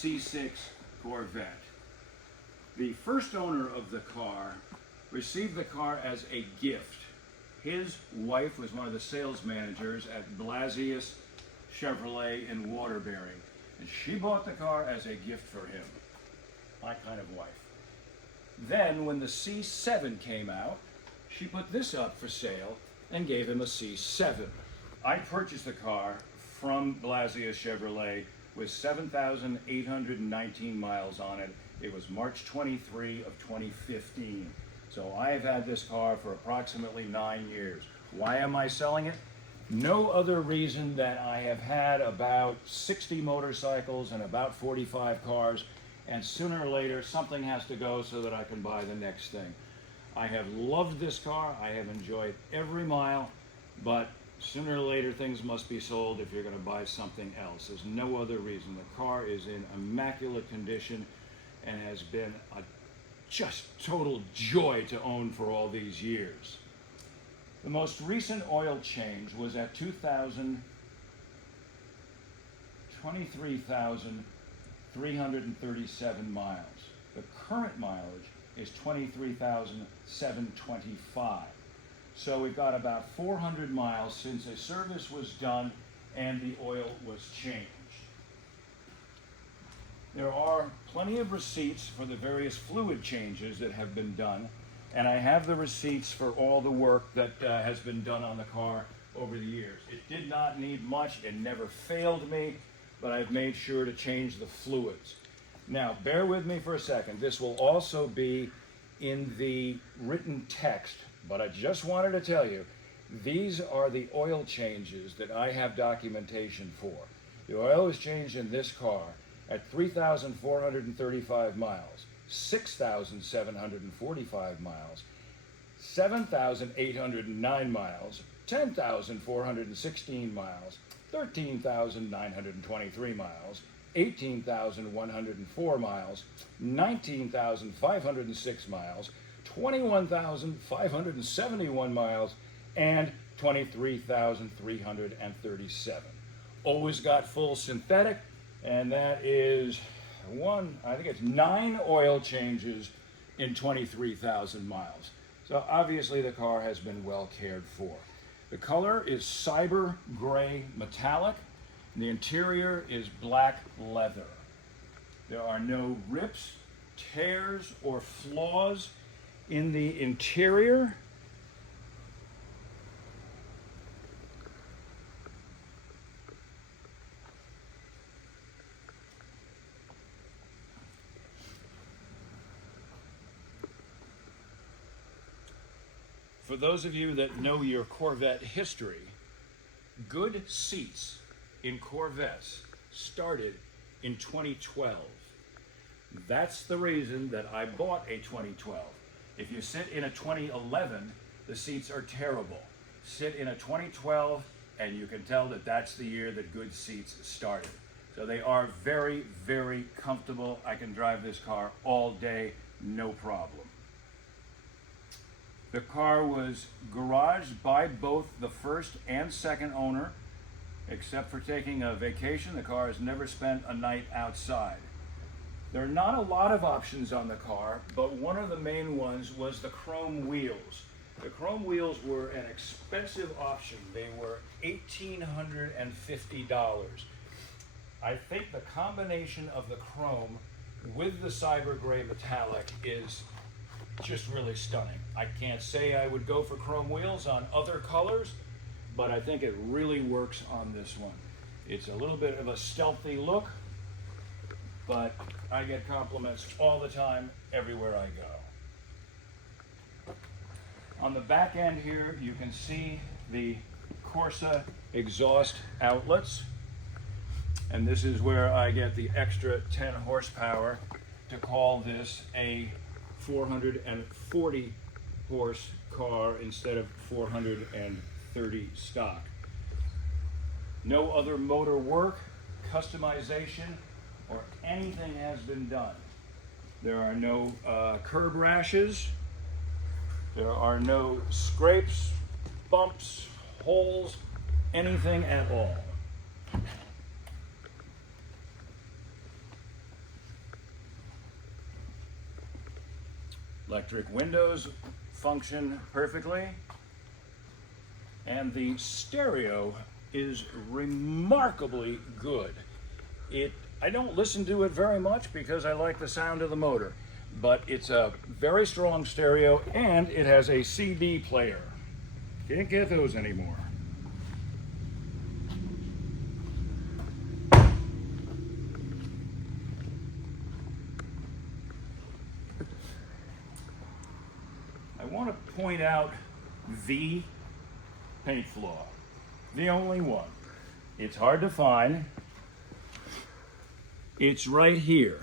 C6 Corvette. The first owner of the car received the car as a gift. His wife was one of the sales managers at Blasius Chevrolet in Waterbury, and she bought the car as a gift for him. My kind of wife. Then, when the C7 came out, she put this up for sale and gave him a C7. I purchased the car from Blasius Chevrolet with 7,819 miles on it. It was March 23 of 2015. So I have had this car for approximately 9 years. Why am I selling it? No other reason than I have had about 60 motorcycles and about 45 cars, and sooner or later something has to go so that I can buy the next thing. I have loved this car. I have enjoyed every mile, but sooner or later things must be sold if you're going to buy something else. There's no other reason. The car is in immaculate condition and has been a just total joy to own for all these years. The most recent oil change was at 23,337 miles. The current mileage is 23,725. So we've got about 400 miles since a service was done and the oil was changed. There are plenty of receipts for the various fluid changes that have been done, and I have the receipts for all the work that has been done on the car over the years. It did not need much, it never failed me, but I've made sure to change the fluids. Now, bear with me for a second. This will also be in the written text, but I just wanted to tell you, these are the oil changes that I have documentation for. The oil was changed in this car at 3,435 miles, 6,745 miles, 7,809 miles, 10,416 miles, 13,923 miles, 18,104 miles, 19,506 miles, 21,571 miles, and 23,337. Always got full synthetic, and that is I think it's 9 oil changes in 23,000 miles. So obviously the car has been well cared for. The color is cyber gray metallic, and the interior is black leather. There are no rips, tears, or flaws in the interior. For those of you that know your Corvette history, good seats in Corvettes started in 2012. That's the reason that I bought a 2012. If you sit in a 2011, the seats are terrible. Sit in a 2012 and you can tell that that's the year that good seats started. So they are very, very comfortable. I can drive this car all day, no problem. The car was garaged by both the first and second owner. Except for taking a vacation, the car has never spent a night outside. There are not a lot of options on the car, but one of the main ones was the chrome wheels. The chrome wheels were an expensive option. They were $1,850. I think the combination of the chrome with the cyber gray metallic is just really stunning. I can't say I would go for chrome wheels on other colors, but I think it really works on this one. It's a little bit of a stealthy look, but I get compliments all the time, everywhere I go. On the back end here, you can see the Corsa exhaust outlets, and this is where I get the extra 10 horsepower to call this a 440 horse car instead of 430 stock. No other motor work, customization, or anything has been done. There are no curb rashes. There are no scrapes, bumps, holes, anything at all. Electric windows function perfectly. And the stereo is remarkably good. I don't listen to it very much because I like the sound of the motor, but it's a very strong stereo and it has a CD player. Can't get those anymore. I want to point out the paint flaw, the only one. It's hard to find. It's right here.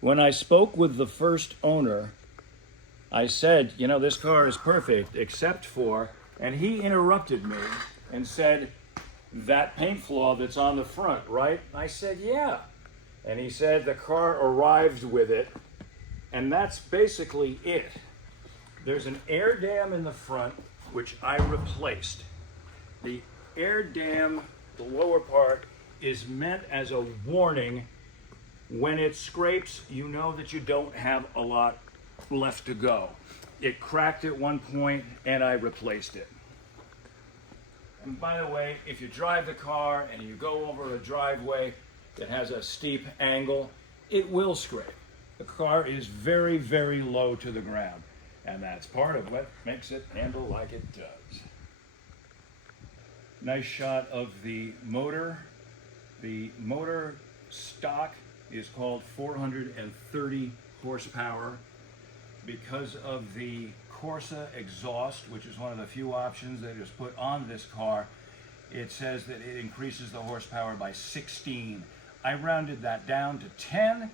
When I spoke with the first owner, I said, you know, this car is perfect except for, and he interrupted me and said, that paint flaw that's on the front, right? I said, yeah. And he said the car arrived with it, and that's basically it. There's an air dam in the front, which I replaced. The air dam, the lower part, is meant as a warning. When it scrapes, you know that you don't have a lot left to go. It cracked at one point and I replaced it. And by the way, if you drive the car and you go over a driveway that has a steep angle, it will scrape. The car is very, very low to the ground, and that's part of what makes it handle like it does. Nice shot of the motor. The motor stock is called 430 horsepower. Because of the Corsa exhaust, which is one of the few options that is put on this car, it says that it increases the horsepower by 16. I rounded that down to 10,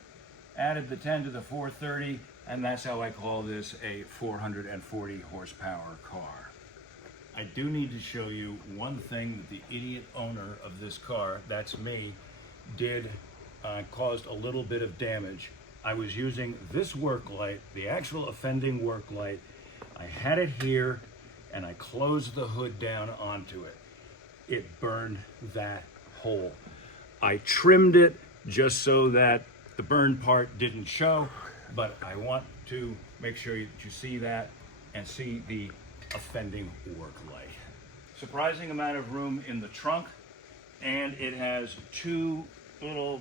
added the 10 to the 430, and that's how I call this a 440 horsepower car. I do need to show you one thing that the idiot owner of this car, that's me, did caused a little bit of damage. I was using this work light, the actual offending work light. I had it here and I closed the hood down onto it. It burned that hole. I trimmed it just so that the burned part didn't show, but I want to make sure that you see that and see the offending work light. Surprising amount of room in the trunk, and it has two little,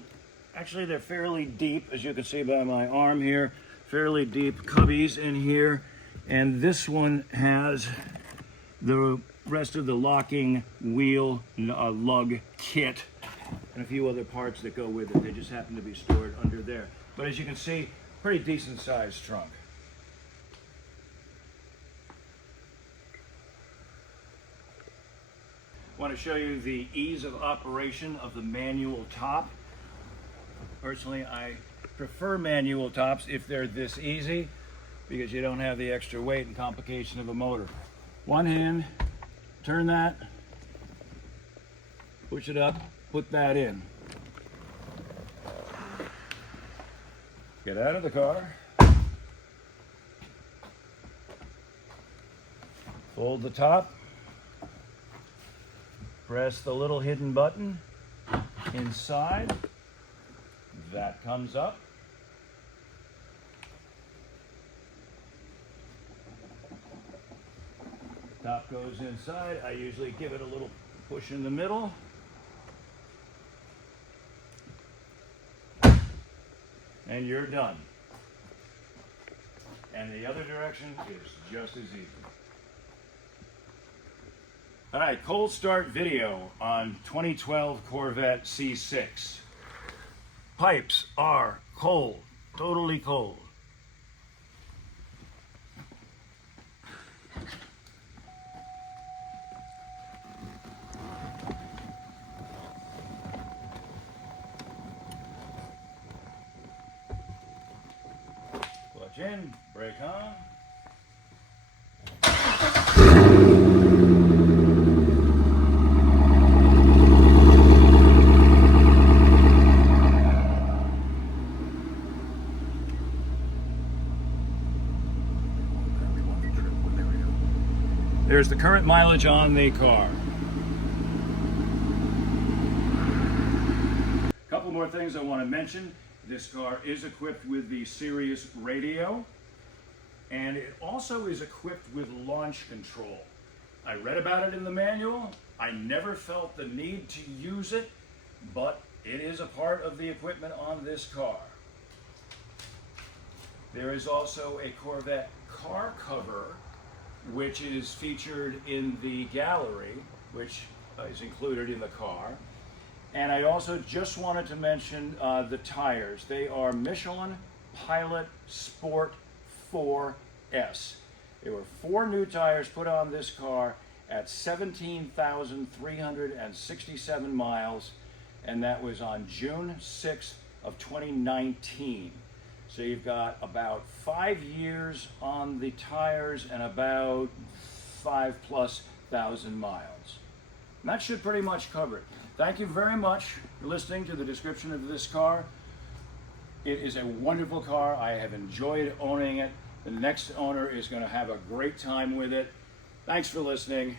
actually they're fairly deep, as you can see by my arm here, fairly deep cubbies in here, and this one has the rest of the locking wheel lug kit and a few other parts that go with it. They just happen to be stored under there. But as you can see, pretty decent sized trunk. I want to show you the ease of operation of the manual top. Personally, I prefer manual tops if they're this easy because you don't have the extra weight and complication of a motor. One hand, turn that, push it up, put that in. Get out of the car. Fold the top. Press the little hidden button inside. That comes up. Top goes inside. I usually give it a little push in the middle. And you're done. And the other direction is just as easy. All right, cold start video on 2012 Corvette C6. Pipes are cold, totally cold. Clutch in, brake on. There's the current mileage on the car. A couple more things I want to mention. This car is equipped with the Sirius radio. and it also is equipped with launch control. I read about it in the manual. I never felt the need to use it, but it is a part of the equipment on this car. There is also a Corvette car cover, which is featured in the gallery, which is included in the car. And I also just wanted to mention the tires. They are Michelin Pilot Sport 4S. There were 4 new tires put on this car at 17,367 miles, and that was on June 6th of 2019. So you've got about 5 years on the tires and about 5,000+ miles. And that should pretty much cover it. Thank you very much for listening to the description of this car. It is a wonderful car. I have enjoyed owning it. The next owner is going to have a great time with it. Thanks for listening.